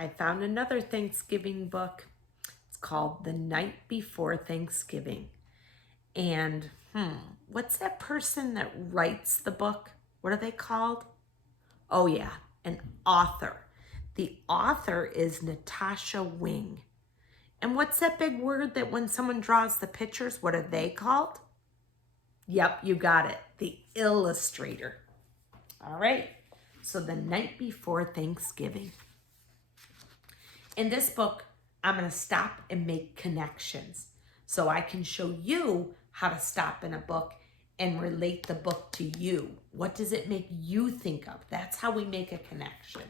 I found another Thanksgiving book. It's called The Night Before Thanksgiving. And what's that person that writes the book? What are they called? Oh yeah, an author. The author is Natasha Wing. And what's that big word that when someone draws the pictures, what are they called? Yep, you got it. The illustrator. All right. So The Night Before Thanksgiving. In this book, I'm going to stop and make connections so I can show you how to stop in a book and relate the book to you. What does it make you think of? That's how we make a connection.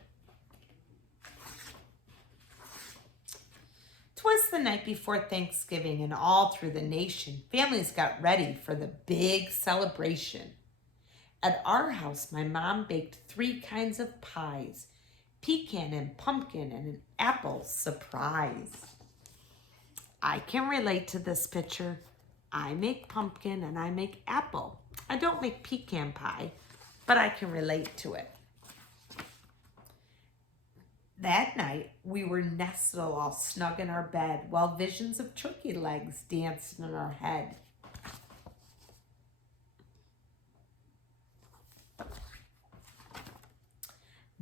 'Twas the night before Thanksgiving, and all through the nation, families got ready for the big celebration. At our house, my mom baked 3 kinds of pies, pecan and pumpkin and an apple surprise. I can relate to this picture. I make pumpkin and I make apple. I don't make pecan pie, but I can relate to it. That night, we were nestled all snug in our bed while visions of turkey legs danced in our head.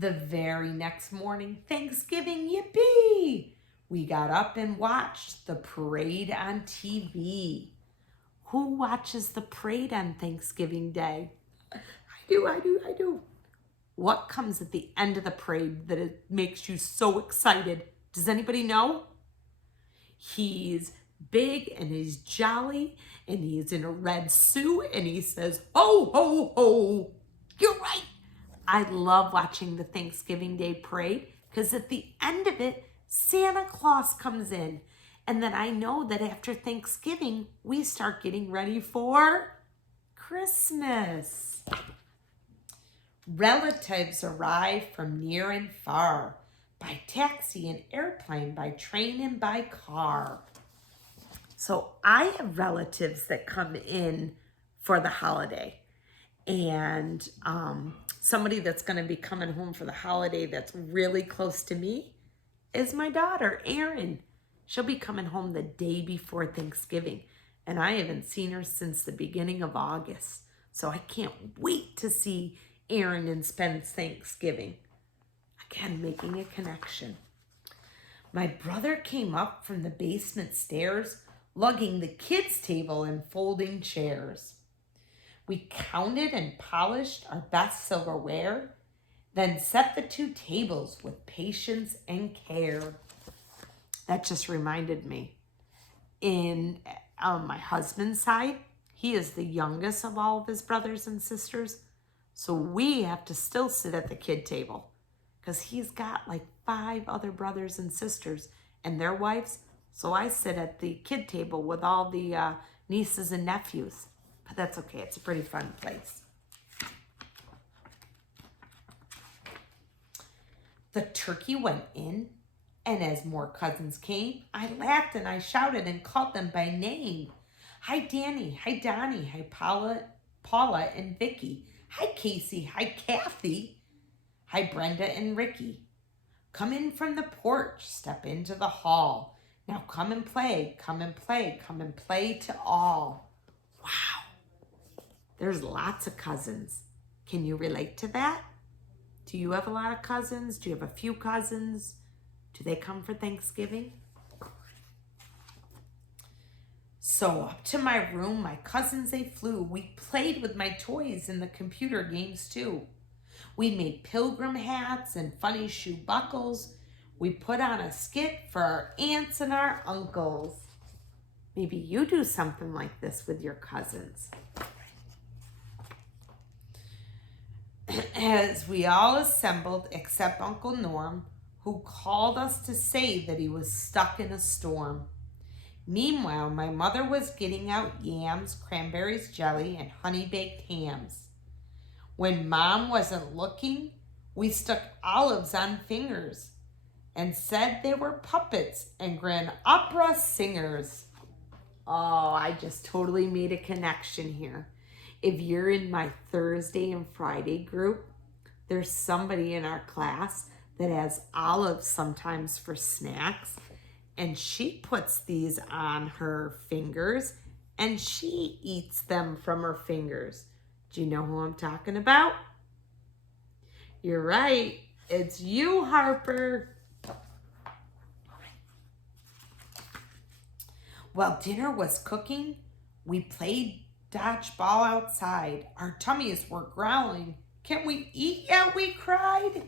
The very next morning, Thanksgiving, yippee! We got up and watched the parade on TV. Who watches the parade on Thanksgiving Day? I do. What comes at the end of the parade that it makes you so excited? Does anybody know? He's big and he's jolly and he's in a red suit and he says, ho, ho, ho. You're right. I love watching the Thanksgiving Day parade because at the end of it, Santa Claus comes in. And then I know that after Thanksgiving, we start getting ready for Christmas. Relatives arrive from near and far, by taxi and airplane, by train and by car. So I have relatives that come in for the holiday. And somebody that's going to be coming home for the holiday that's really close to me is my daughter, Erin. She'll be coming home the day before Thanksgiving. And I haven't seen her since the beginning of August. So I can't wait to see Erin and spend Thanksgiving. Again, making a connection. My brother came up from the basement stairs, lugging the kids' table and folding chairs. We counted and polished our best silverware, then set the 2 tables with patience and care. That just reminded me. In my husband's side, he is the youngest of all of his brothers and sisters. So we have to still sit at the kid table because he's got like 5 other brothers and sisters and their wives. So I sit at the kid table with all the nieces and nephews. But that's okay. It's a pretty fun place. The turkey went in, and as more cousins came, I laughed and I shouted and called them by name. Hi, Danny. Hi, Donnie. Hi, Paula and Vicky. Hi, Casey. Hi, Kathy. Hi, Brenda and Ricky. Come in from the porch. Step into the hall. Now come and play. Come and play. Come and play to all. Wow. There's lots of cousins. Can you relate to that? Do you have a lot of cousins? Do you have a few cousins? Do they come for Thanksgiving? So up to my room, my cousins, they flew. We played with my toys and the computer games too. We made pilgrim hats and funny shoe buckles. We put on a skit for our aunts and our uncles. Maybe you do something like this with your cousins. As we all assembled, except Uncle Norm, who called us to say that he was stuck in a storm. Meanwhile, my mother was getting out yams, cranberries jelly, and honey-baked hams. When Mom wasn't looking, we stuck olives on fingers and said they were puppets and grand opera singers. Oh, I just totally made a connection here. If you're in my Thursday and Friday group, there's somebody in our class that has olives sometimes for snacks. And she puts these on her fingers and she eats them from her fingers. Do you know who I'm talking about? You're right. It's you, Harper. While dinner was cooking, we played dodgeball outside. Our tummies were growling. Can we eat yet? We cried.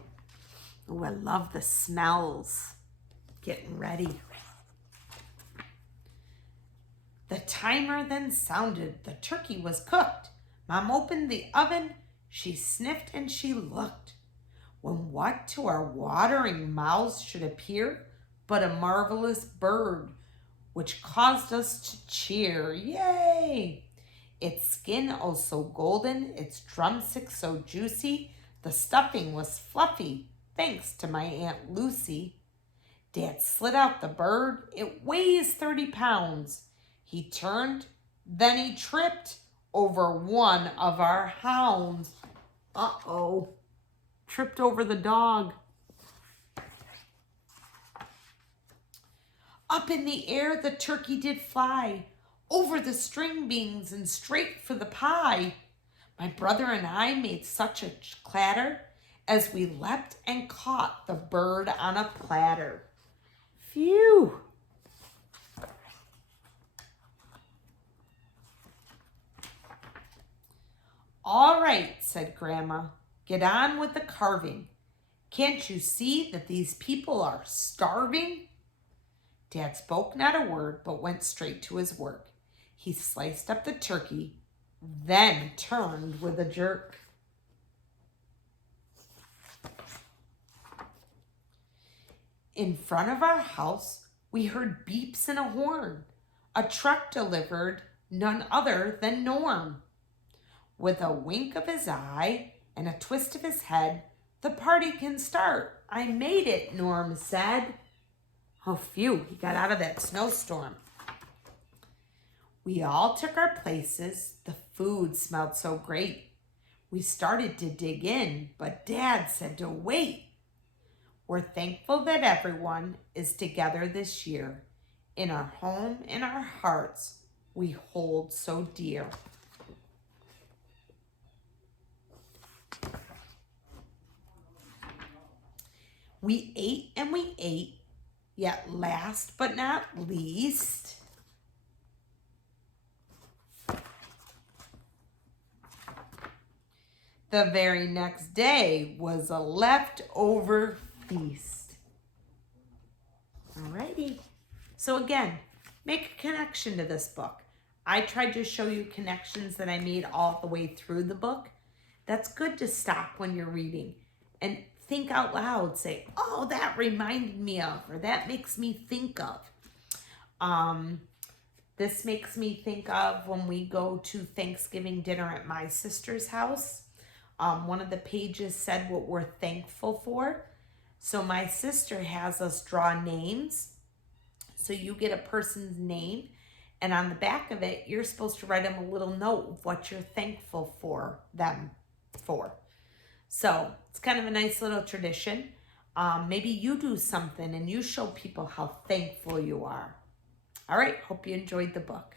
Oh, I love the smells. Getting ready. The timer then sounded. The turkey was cooked. Mom opened the oven. She sniffed and she looked. When what to our watering mouths should appear but a marvelous bird, which caused us to cheer. Yay! Its skin oh so golden, its drumstick so juicy, the stuffing was fluffy, thanks to my Aunt Lucy. Dad slid out the bird. It weighs 30 pounds. He turned, then he tripped over one of our hounds. Uh-oh. Tripped over the dog. Up in the air the turkey did fly, over the string beans and straight for the pie. My brother and I made such a clatter as we leapt and caught the bird on a platter. Phew! All right, said Grandma, get on with the carving. Can't you see that these people are starving? Dad spoke not a word, but went straight to his work. He sliced up the turkey, then turned with a jerk. In front of our house, we heard beeps and a horn. A truck delivered none other than Norm. With a wink of his eye and a twist of his head, the party can start. I made it, Norm said. Oh, phew, he got out of that snowstorm. We all took our places. The food smelled so great. We started to dig in, but Dad said to wait. We're thankful that everyone is together this year. In our home, in our hearts, we hold so dear. We ate and we ate, yet last but not least, the very next day was a leftover feast. Alrighty. So again, make a connection to this book. I tried to show you connections that I made all the way through the book. That's good to stop when you're reading and think out loud. Say, oh, that reminded me of, or that makes me think of. This makes me think of when we go to Thanksgiving dinner at my sister's house. One of the pages said what we're thankful for. So my sister has us draw names. So you get a person's name, and on the back of it, you're supposed to write them a little note of what you're thankful for them for. So it's kind of a nice little tradition. Maybe you do something and you show people how thankful you are. All right, hope you enjoyed the book.